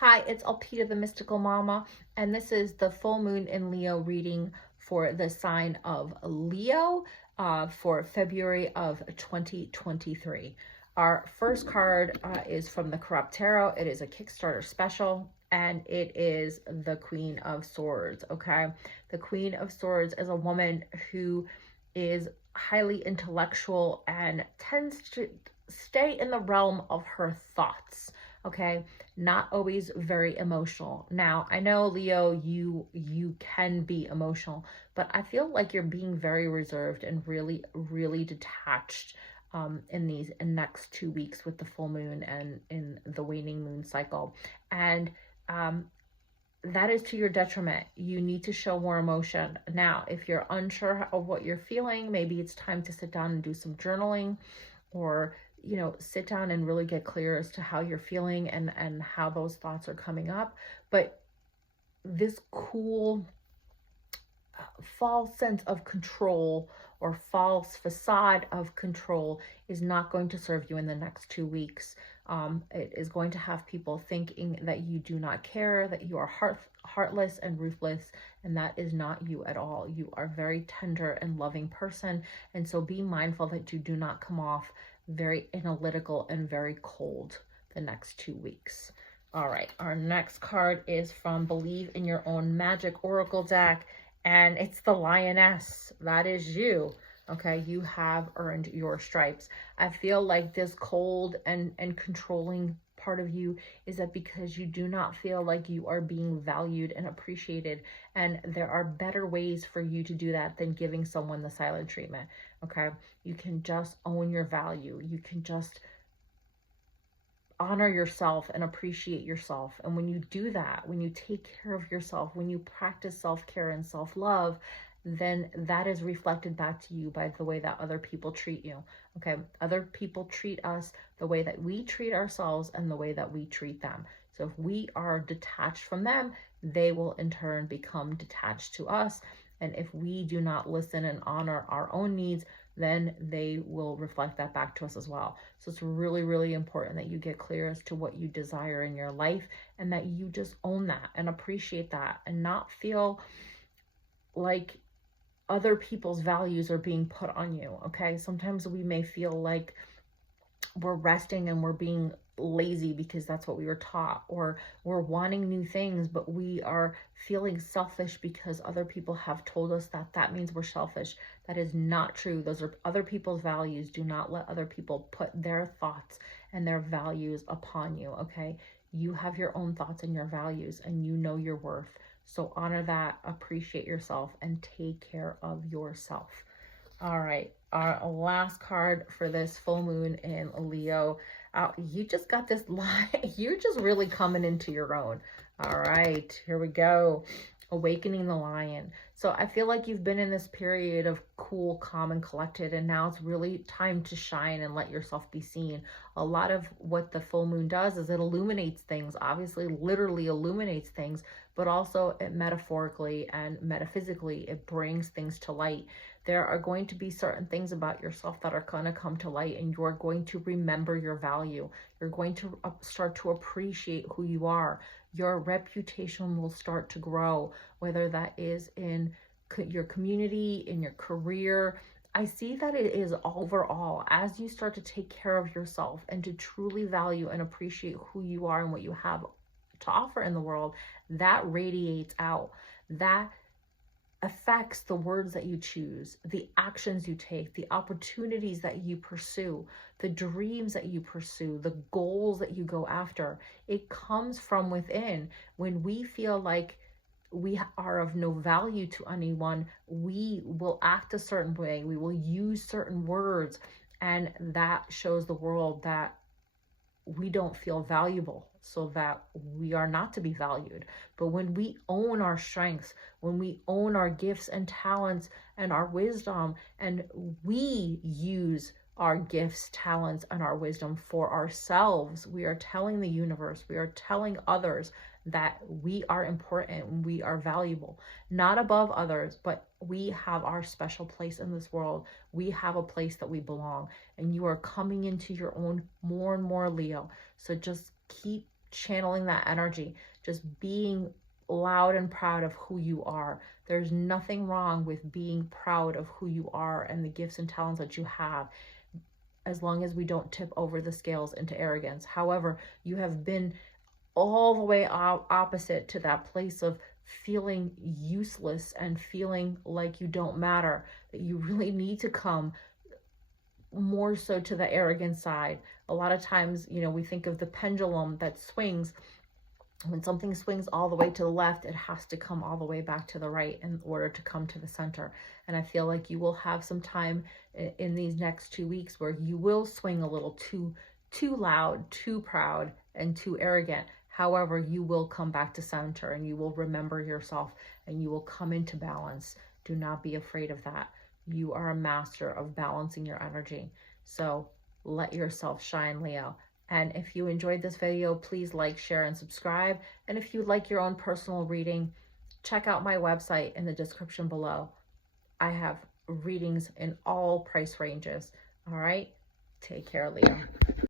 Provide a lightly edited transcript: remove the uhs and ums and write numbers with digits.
Hi, it's Alpita, the Mystical Mama, and this is the full moon in Leo reading for the sign of Leo for February of 2023. Our first card is from the Corrupt Tarot. It is a Kickstarter special, and it is the Queen of Swords, okay? The Queen of Swords is a woman who is highly intellectual and tends to stay in the realm of her thoughts, okay? Not always very emotional. Now, I know, Leo, you can be emotional, but I feel like you're being very reserved and really detached in these next 2 weeks with the full moon and in the waning moon cycle. And that is to your detriment. You need to show more emotion. Now, if you're unsure of what you're feeling, maybe it's time to sit down and do some journaling, or sit down and really get clear as to how you're feeling and how those thoughts are coming up. But this cool false sense of control or false facade of control is not going to serve you in the next 2 weeks. It is going to have people thinking that you do not care, that you are heartless and ruthless, and that is not you at all. You are a very tender and loving person, and so be mindful that you do not come off very analytical and very cold the next 2 weeks. All right, our next card is from Believe in Your Own Magic Oracle deck, and it's the Lioness. That is you. Okay, you have earned your stripes. I feel like this cold and controlling part of you is that because you do not feel like you are being valued and appreciated, and there are better ways for you to do that than giving someone the silent treatment. Okay, you can just own your value. You can just honor yourself and appreciate yourself. And when you do that, when you take care of yourself, when you practice self-care and self-love, then that is reflected back to you by the way that other people treat you. Okay, other people treat us the way that we treat ourselves and the way that we treat them. So if we are detached from them, they will in turn become detached to us. And if we do not listen and honor our own needs, then they will reflect that back to us as well. So it's really important that you get clear as to what you desire in your life, and that you just own that and appreciate that, and not feel like other people's values are being put on you. Okay, sometimes we may feel like we're resting and we're being lazy because that's what we were taught, or we're wanting new things, but we are feeling selfish because other people have told us that that means we're selfish. That is not true. Those are other people's values. Do not let other people put their thoughts and their values upon you. Okay, you have your own thoughts and your values, and you know your worth. So honor that, appreciate yourself, and take care of yourself. All right, our last card for this full moon in Leo. You just got this line. You're just really coming into your own. All right, here we go. Awakening the Lion. So I feel like you've been in this period of cool, calm, and collected, and now it's really time to shine and let yourself be seen. A lot of what the full moon does is it illuminates things, obviously literally illuminates things, but also it metaphorically and metaphysically, it brings things to light. There are going to be certain things about yourself that are going to come to light, and you're going to remember your value. You're going to start to appreciate who you are. Your reputation will start to grow, whether that is in your community, in your career. I see that it is overall, as you start to take care of yourself and to truly value and appreciate who you are and what you have to offer in the world, that radiates out. That affects the words that you choose, the actions you take, the opportunities that you pursue, the dreams that you pursue, the goals that you go after. It comes from within. When we feel like we are of no value to anyone, we will act a certain way, we will use certain words, and that shows the world that we don't feel valuable, so that we are not to be valued. But when we own our strengths, when we own our gifts and talents and our wisdom, and we use our gifts, talents, and our wisdom for ourselves, we are telling the universe, we are telling others that we are important, we are valuable, not above others, but we have our special place in this world. We have a place that we belong, and you are coming into your own more and more, Leo. So just keep channeling that energy, just being loud and proud of who you are. There's nothing wrong with being proud of who you are and the gifts and talents that you have, as long as we don't tip over the scales into arrogance. However, you have been all the way opposite to that place of feeling useless and feeling like you don't matter, that you really need to come more so to the arrogant side. A lot of times, we think of the pendulum that swings. When something swings all the way to the left, it has to come all the way back to the right in order to come to the center. And I feel like you will have some time in these next 2 weeks where you will swing a little too loud, too proud, and too arrogant. However, you will come back to center and you will remember yourself and you will come into balance. Do not be afraid of that. You are a master of balancing your energy. So let yourself shine, Leo. And if you enjoyed this video, please like, share, and subscribe. And if you'd like your own personal reading, check out my website in the description below. I have readings in all price ranges. All right? Take care, Leo.